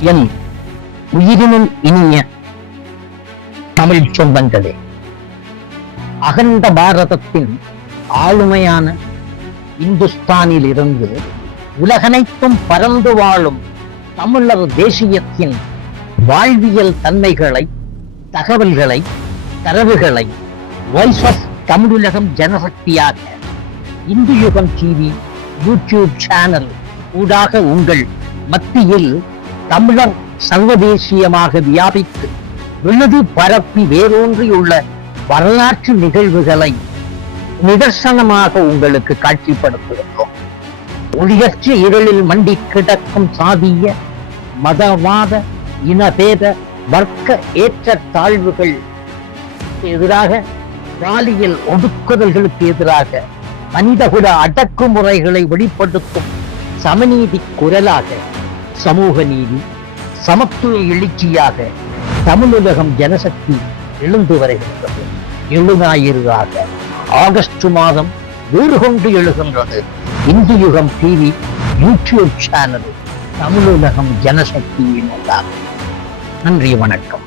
என் உயிரினும் இனிய தமிழ் சொந்தங்களே, அகண்ட பாரதத்தின் ஆளுமையான இந்துஸ்தானில் இருந்து உலகனைத்தும் பறந்து வாழும் தமிழர் தேசியத்தின் வாழ்வியல் தன்மைகளை, தகவல்களை, தரவுகளை வாய்ஸ் ஆஃப் தமிழுலகம் ஜனசக்தியாக இந்து யுகம் டிவி யூடியூப் சேனல் ஊடாக உங்கள் மத்தியில் தமிழர் சர்வதேசியமாக வியாபித்து விழுது பரப்பி வேரூன்றியுள்ள வரலாற்று நிகழ்வுகளை நிதர்சனமாக உங்களுக்கு காட்சிப்படுத்துகிறோம். ஒளியற்ற இருளில் மண்டி கிடக்கும் சாதிய, மதவாத, இனபேத, வர்க்க ஏற்ற தாழ்வுகள் எதிராக, பாலியல் ஒடுக்குதல்களுக்கு எதிராக மனிதகுல அடக்குமுறைகளை வெளிப்படுத்தும் சமநீதி குரலாக, சமூக நீதி, சமத்துவ எழுச்சியாக தமிழுலகம் ஜனசக்தி எழுந்து வருகின்றது. எழுநாயிராக ஆகஸ்ட் மாதம் வீடு கொண்டு எழுகின்றது இந்து யுகம் டிவி யூடியூப் சேனல் தமிழுலகம் ஜனசக்தியின். நன்றி, வணக்கம்.